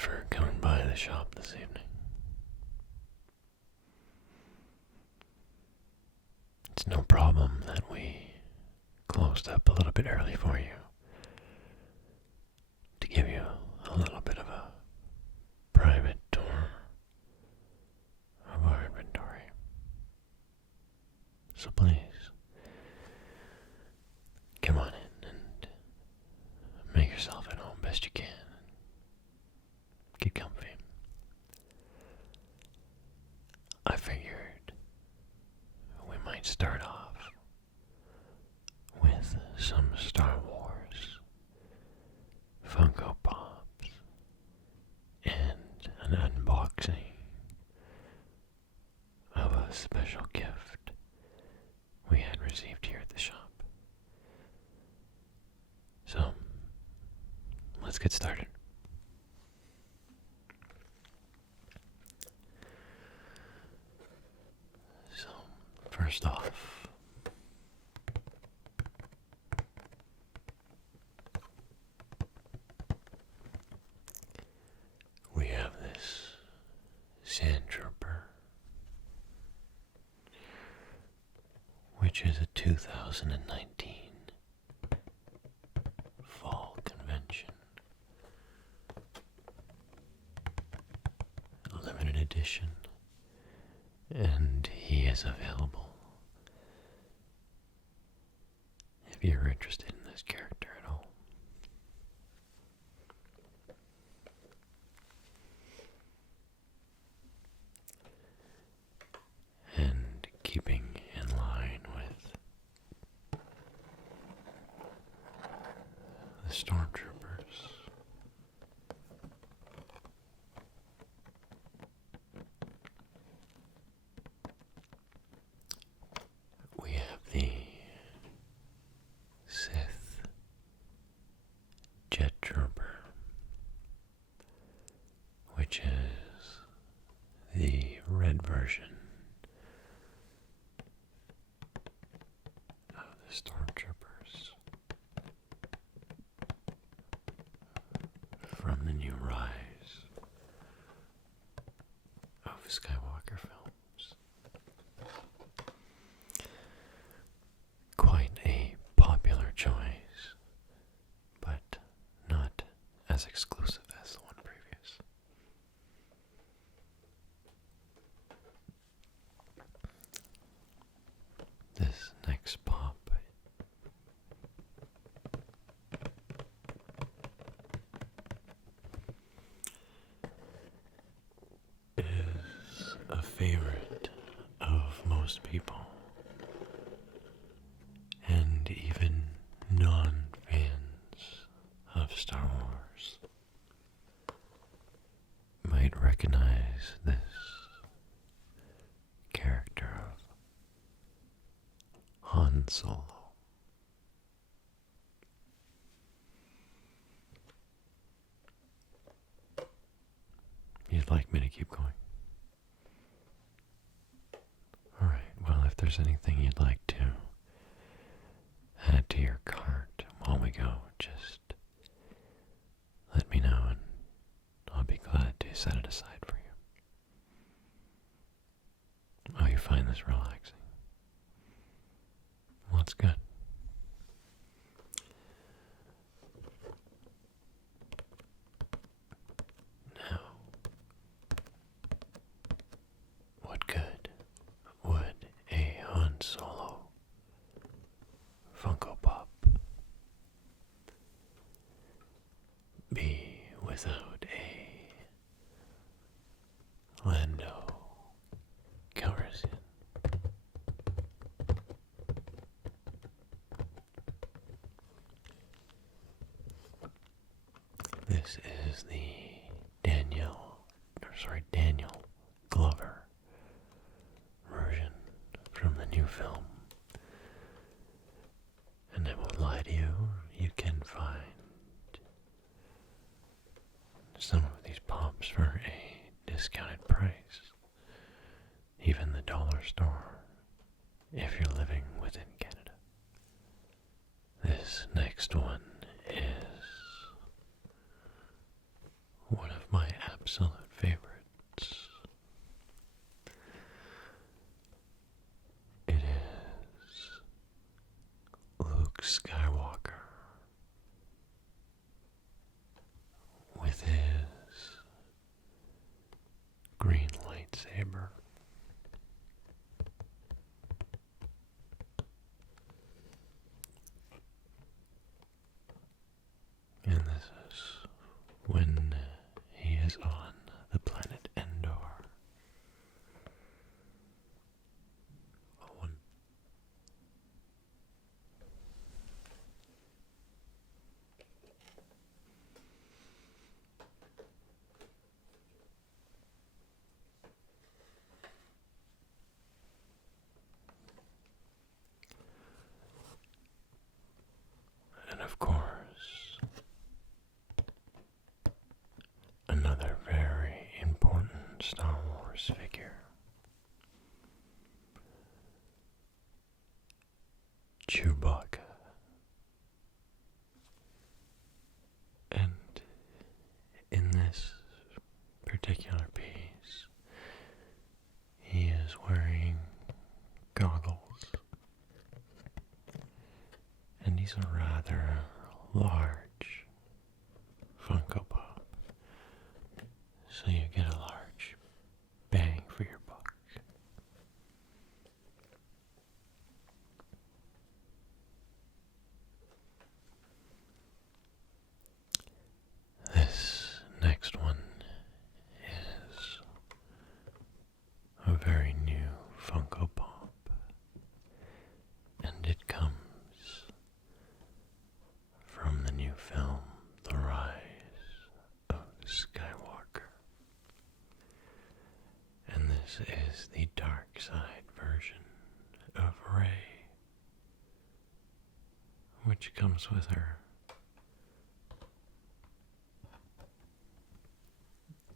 for coming by the shop this evening. It's no problem that we closed up a little bit early for you to give you a little bit of a private tour of our inventory. So please, come on in and make yourself at home best you can. Get comfy. I figured we might start off with some Star Wars Funko Pops and an unboxing of a special gift we had received here at the shop. So, let's get started. So, first off, we have this Sand Trooper, which is a 2019 fall convention limited edition, and he is available if you're interested in this character at all. And keeping in line with the stormtroopers, we have the Sith Jet Trooper, which is the red version of the stormtroopers from the new Rise of Skywalker films. Quite a popular choice, but not as exclusive as the one previous. This next pop is a favorite of most people, and even non-fans of Star Wars might recognize this character of Han Solo. You'd like me to keep going? Alright, well, if there's anything you'd like to add to your cart while we go, just let me know and I'll be glad to set it aside for you. Oh, you find this relaxing? Well, that's good. Now, what good would a Han Solo Funko Pop be without a Lando Calrissian? This is the Daniel Glover version from the new film. And I won't lie to you, you can find some of these pops for a discounted price, even the dollar store, if you're living within Canada. This next one is one of my absolute favorites. It is Luke Skywalker with his green lightsaber. And this is when he is on the planet Endor. And of course, another very important Star Wars figure, Chewbacca. And in this particular piece, he is wearing goggles. And he's a rather large Funko Pop, so you get a large bang for your buck. This next one is a very new Funko Pop, and it comes from the new film, The Rise of Skywalker. And this is the dark side version of Rey, which comes with her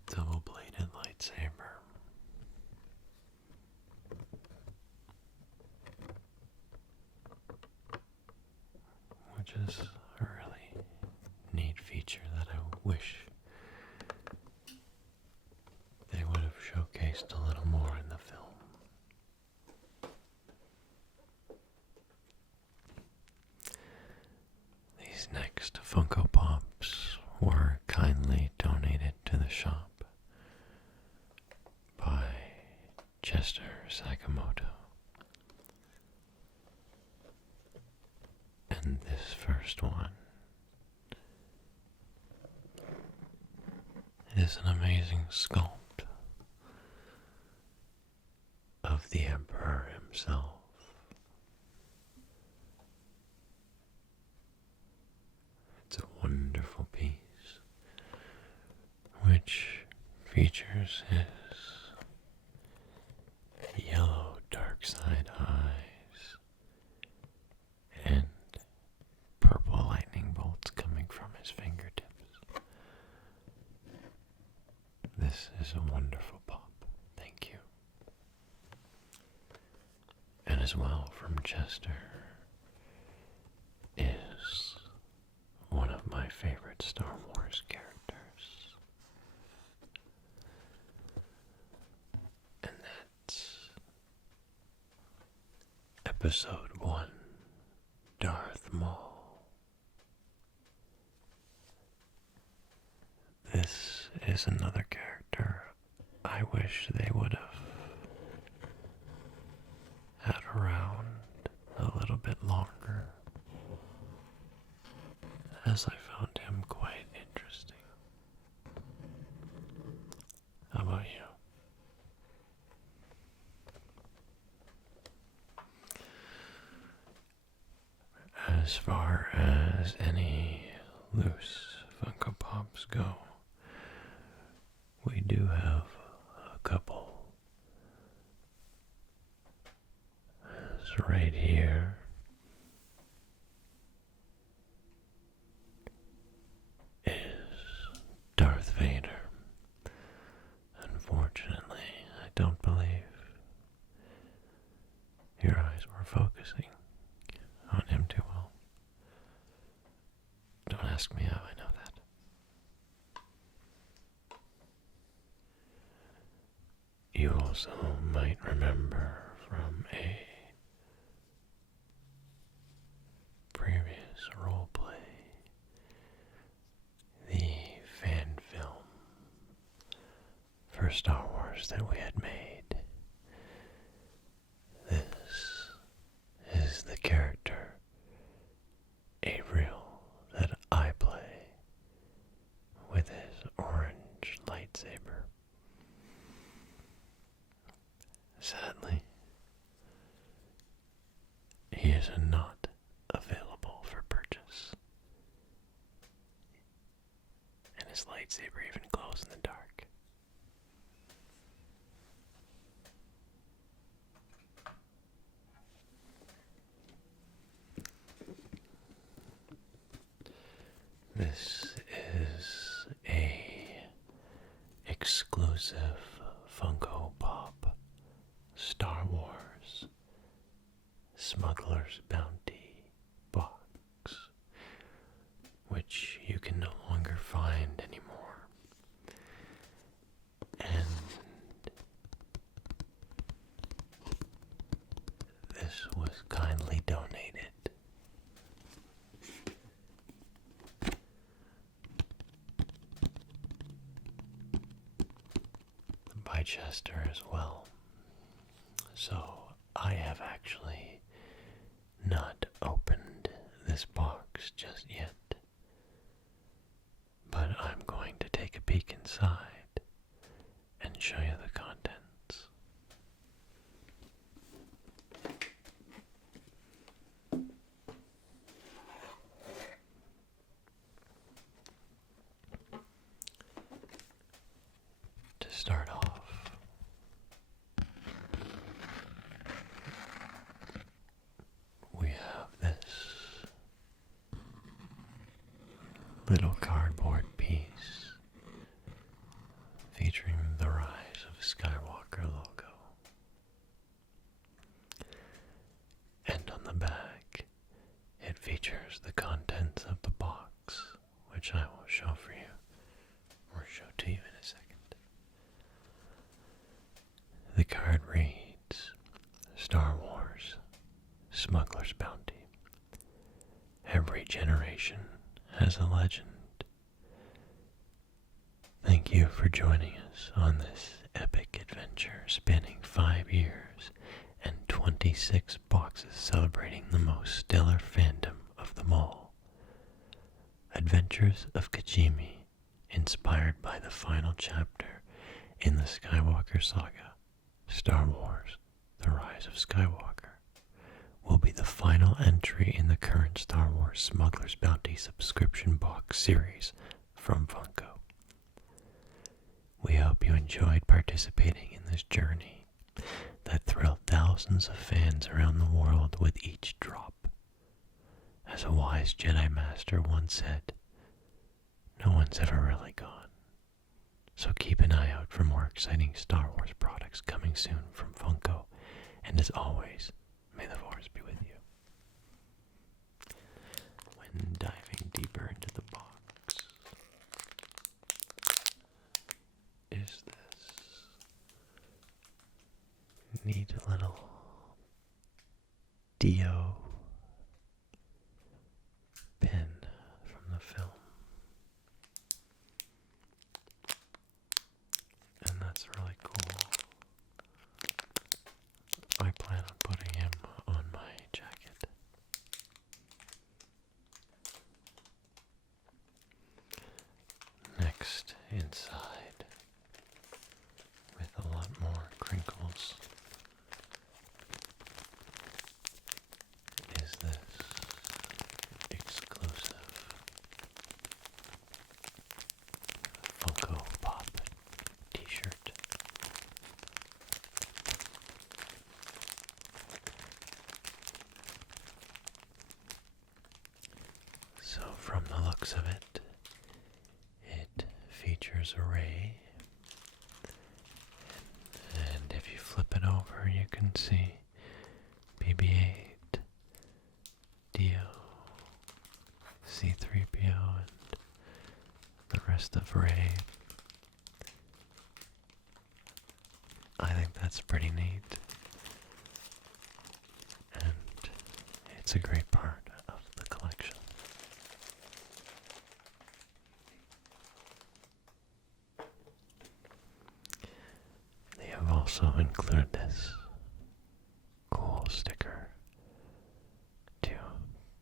double-bladed lightsaber. Which is a really neat feature that I wish they would have showcased a little more in the film. These next Funko Pops were kindly donated to the shop by Chester Sakamoto. And this first one is an amazing sculpt of the Emperor himself. It's a wonderful piece which features his yellow dark side eyes and purple lightning bolts coming from his fingertips. This is a wonderful pop. Thank you. And as well from Chester is one of my favorite Star Wars characters. And that's Episode 1, Darth Maul. This is another character I wish they would have had around a little bit longer, as I found him quite interesting. How about you? As far as any loose Funko Pops go, we do have a couple. So right here is Darth Vader. Unfortunately, I don't believe your eyes were focusing on him too well. Don't ask me how I know that. also might remember from a previous roleplay, the fan film for Star Wars that we had made. This is the character Avriel that I play with his orange lightsaber. Sadly, he is not available for purchase, and his lightsaber even glows in the dark. This is a exclusive Funko Pop Star Wars Smuggler's Bounty box, which you can no longer find anymore. And this was kindly donated by Chester as well. So I have actually not opened this box just yet, but I'm going to take a peek inside and show you the contents. To start off, we have this little cardboard piece featuring the Rise of Skywalker logo. And on the back, it features the contents of the box, which I will show for you, or show to you in a second. The card reads, Star Wars Smuggler's Bounty. Every generation has a legend. Thank you for joining us on this epic adventure spanning 5 years and 26 boxes celebrating the most stellar fandom of them all. Adventures of Kajimi, inspired by the final chapter in the Skywalker saga, Star Wars The Rise of Skywalker, will be the final entry in the current Star Wars Smuggler's Bounty subscription box series from Funko. We hope you enjoyed participating in this journey that thrilled thousands of fans around the world with each drop. As a wise Jedi Master once said, no one's ever really gone. So keep an eye out for more exciting Star Wars products coming soon from Funko, and as always, may the Force be with you. When diving deeper into the box is this neat little Dio pin from the film. And that's really cool. I plan on putting him on my jacket. Next, inside, with a lot more crinkles, is this exclusive Funko Pop t-shirt. So from the looks of it, it features a ray, and if you flip it over you can see BB-8, Dio, C-3PO, and the rest of Rey. I think that's that's pretty neat. And it's a great part of the collection. They have also included this cool sticker to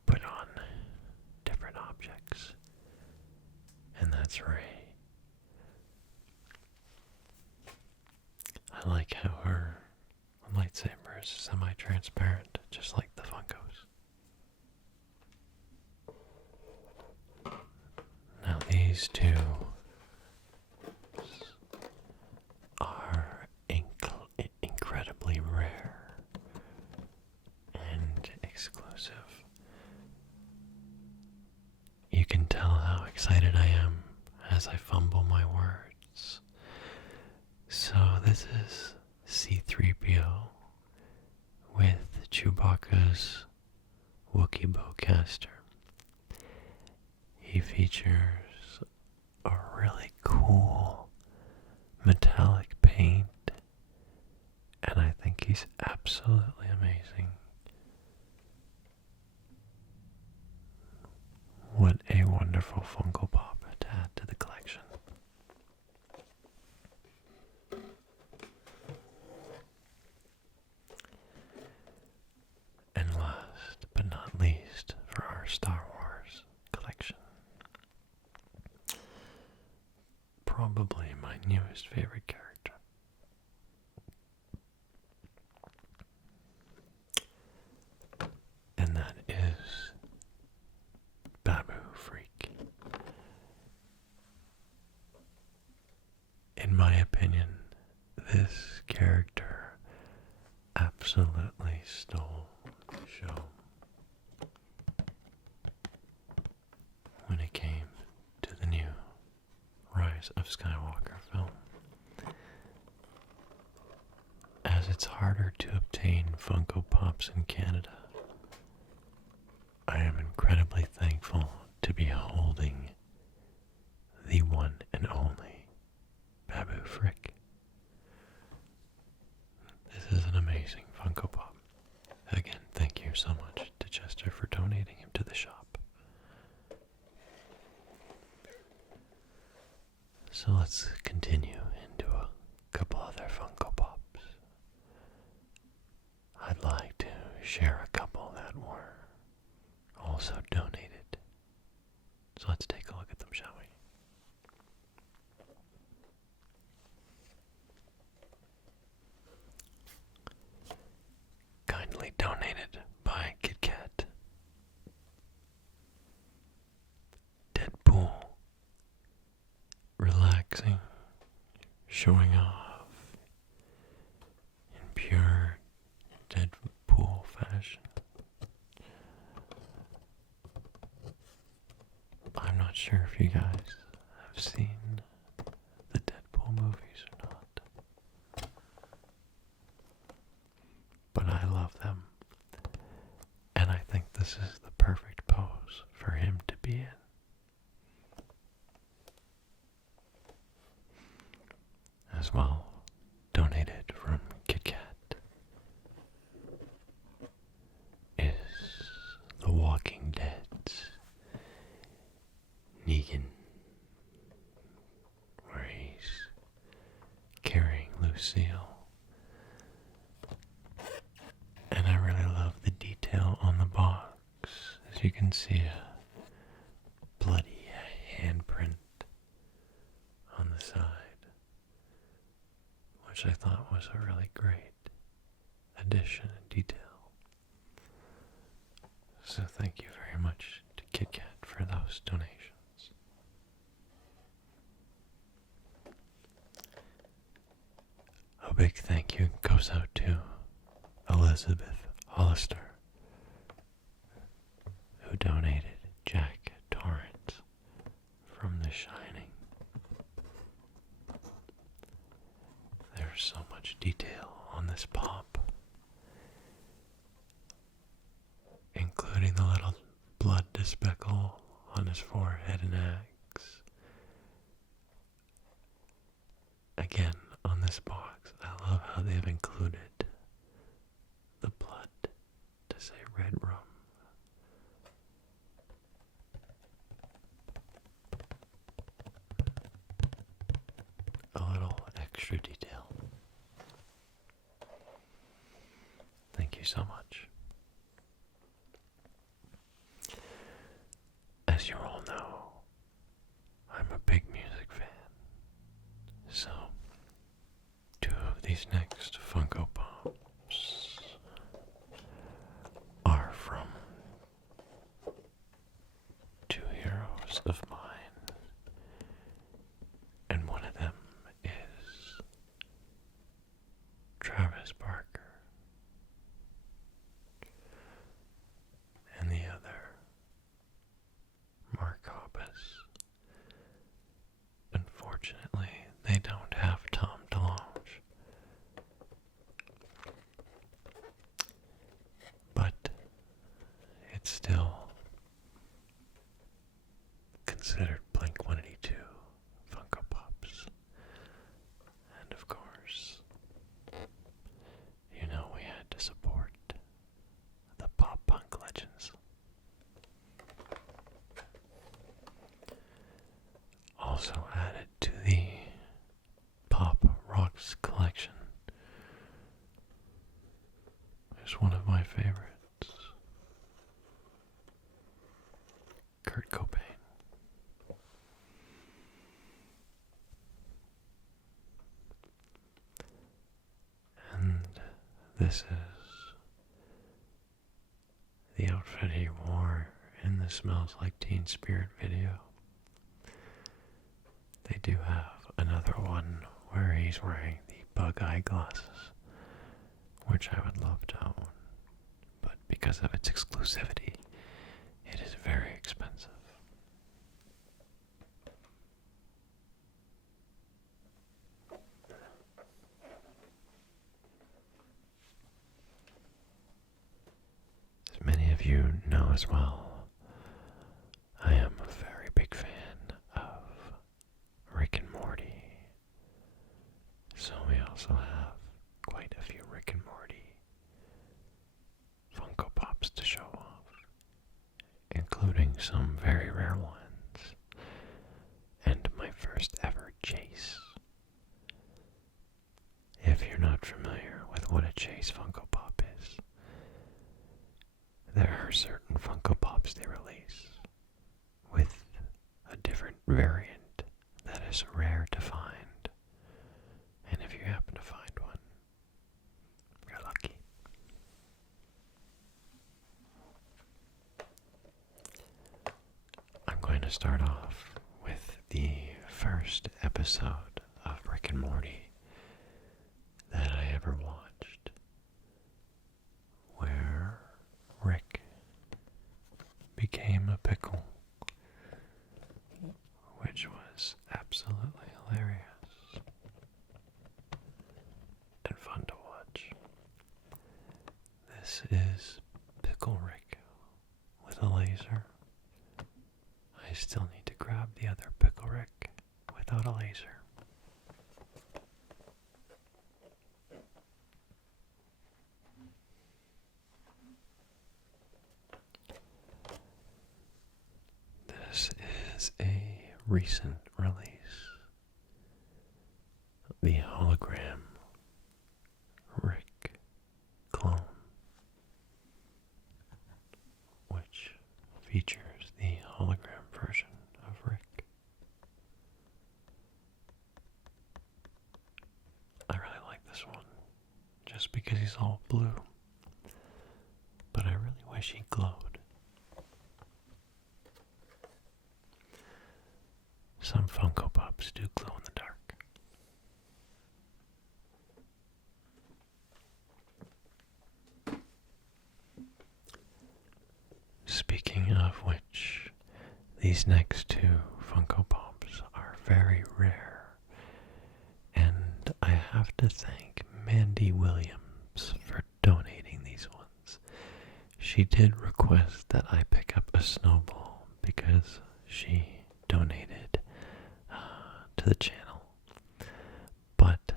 put on different objects, and that's Ray. I like how her lightsaber is semi-transparent, just like the Funkos. Now these two are incredibly rare and exclusive. You can tell how excited I am as I fumble my words. So this is C-3PO with Chewbacca's Wookiee bowcaster. He features a really cool metallic paint, and I think he's absolutely amazing. What a wonderful Funko Pop to add to the collection. And last but not least, for our Star Wars collection, probably my newest favorite character. And that is Babu Freak. In my opinion, this character absolutely stole the show when it came to the new Rise of Skywalker film. As it's harder to obtain Funko Pops in Canada, I am incredibly thankful to be holding the one and only Babu Frick. This is an amazing Funko Pop. Again, thank you so much to Chester for donating him to the shop. So let's continue into a couple other Funko Pops. I'd like to share a couple that were also donated. So let's take a look at them, shall we? Kindly donated by Kit Kat. Deadpool. Relaxing, showing off in pure Deadpool fashion. I'm not sure if you guys have seen the Deadpool movies or not, but I love them, and I think this is the perfect pose for him to be in. As well, donated from Kit Kat is The Walking Dead's Negan, where he's carrying Lucille. And I really love the detail on the box. As you can see, a bloody handprint on the side, which I thought was a really great addition and detail. So thank you very much to Kit Kat for those donations. A big thank you goes out to ElizabethHolester, who donated Jack Torrance from The Shining. There's so much detail on this pop, including the little blood speckle on his forehead and axe. Again, on this box, I love how they've included the blood to say red rum. A little extra detail. Thank you so much. As you all know, I'm a big music fan. So, two of these next Funko Pops are from two heroes of mine. And one of them is Travis Barker. And the other, Mark Hoppus. Unfortunately, they don't have Tom DeLonge. But it's still considered Blink-182 Funko Pops. And of course, you know we had to support the pop punk legends. Also added to the Pop Rocks collection is one of my favorites, Kurt Cobain. And this is the outfit he wore in the Smells Like Teen Spirit video. They do have another one where he's wearing the bug eye glasses, which I would love to own, but because of its exclusivity, it is very expensive. As many of you know as well, I am a very big fan of Rick and Morty. So we also have quite a few Rick and Morty Funko Pops to show off, including some very rare ones, and my first ever chase. If you're not familiar with what a chase Funko Pop is, there are certain Funko Pops they release with a different variant that is rare to find. And if you happen to find one, you're lucky. I'm going to start off with the first episode of Rick and Morty that I ever watched, where Rick became a pickle, which was absolutely hilarious and fun to watch. This is Pickle Rick with a laser. I still need to grab the other Pickle Rick without a laser. This is a recent release. The hologram Rick clone, which features the hologram version of Rick. I really like this one, just because he's all blue, but I really wish he glowed. Some Funko Pops do glow in the dark. Speaking of which, these next two Funko Pops are very rare, and I have to thank Mandy Williams for donating these ones. She did request that I pick up a snowball because she donated to the channel, but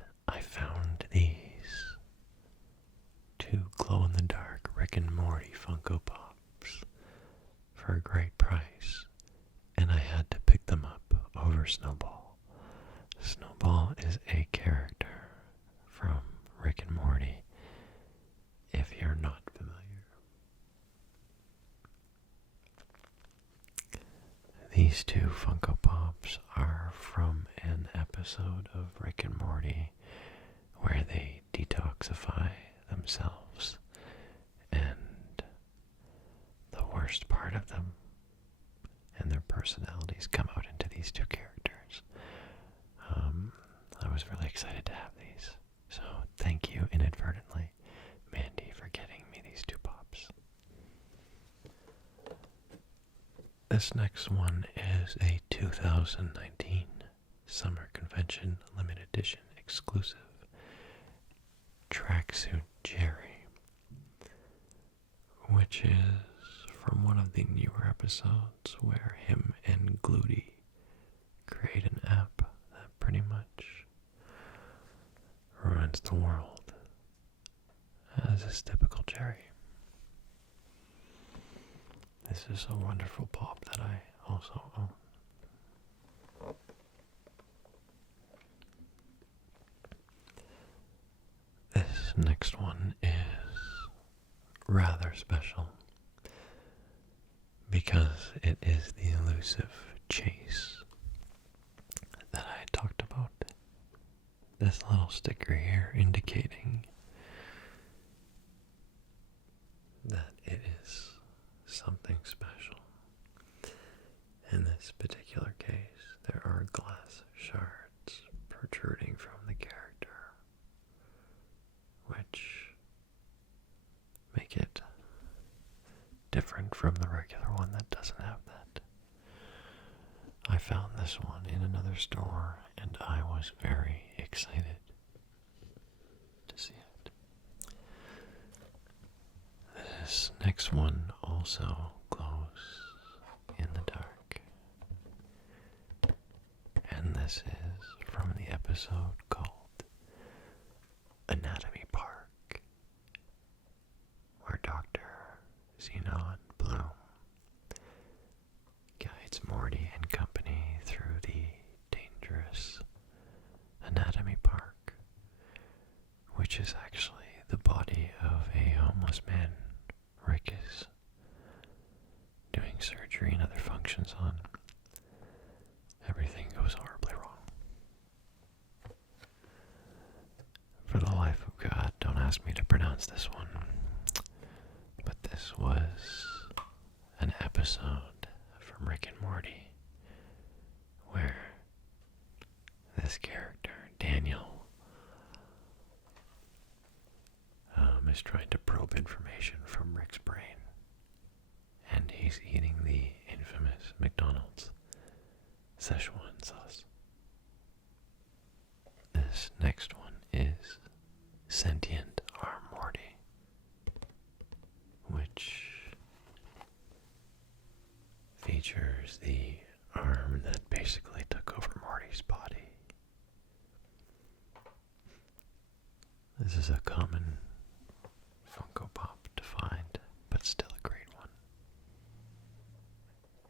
Snowball. Snowball is a character from Rick and Morty, if you're not familiar. These two Funko Pops are from an episode of Rick and Morty where they detoxify themselves, and the worst part of them and their personalities come out into these two characters. I was really excited to have these, so thank you inadvertently, Mandy, for getting me these two Pops. This next one is a 2019 Summer Convention Limited Edition exclusive Tracksuit Jerry, which is from one of the newer episodes where him and Gluty create an app that pretty much runs the world, as is typical Jerry. This is a wonderful pop that I also own. This next one is rather special because it is the elusive Chase that I talked about. This little sticker here indicating that it is something special. In this particular case, there are glass shards protruding from the character, which make it different from the regular one that doesn't have that. I found this one in another store and I was very excited to see it. This next one also glows in the dark, and this is from the episode called Anatomy Park, where Dr. Xenon Bloom guides Morty and company through the dangerous Anatomy Park, which is actually the body of a homeless man Rick is doing surgery and other functions on. Everything goes horribly wrong. For the life of God, don't ask me to pronounce this one, but this was an episode from Rick and Morty where this character, Daniel, is trying to probe information from Rick's brain, and he's eating the infamous McDonald's Szechuan sauce. This next one is Sentient Arm Morty, which features the arm that basically took over Morty's body. This is a common Funko Pop to find, but still a great one.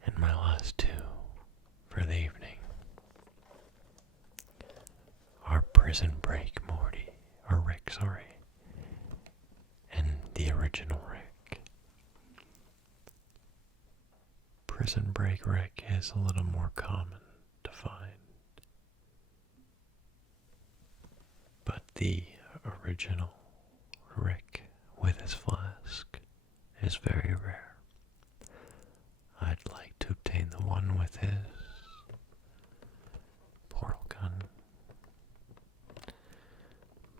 And my last two for the evening are Prison Break Morty, or Rick, sorry, and the original Rick. Prison Break Rick is a little more common to find, but the original Rick with his flask is very rare. I'd like to obtain the one with his portal gun,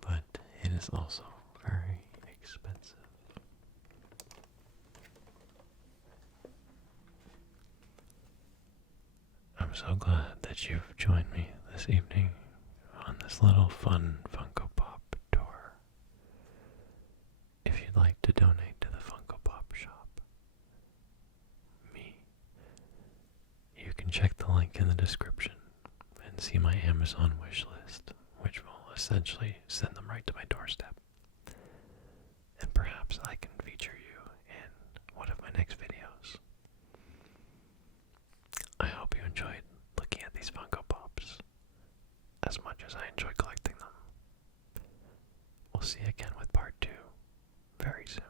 but it is also very expensive. I'm so glad that you've joined me this evening on this little fun Funko Pop tour. If you'd like to donate to the Funko Pop shop, you can check the link in the description and see my Amazon wish list, which will essentially send them right to my doorstep. And perhaps I can feature you in one of my next videos. I hope you enjoyed looking at these Funko Pops. as I enjoy collecting them. We'll see you again with part 2 very soon.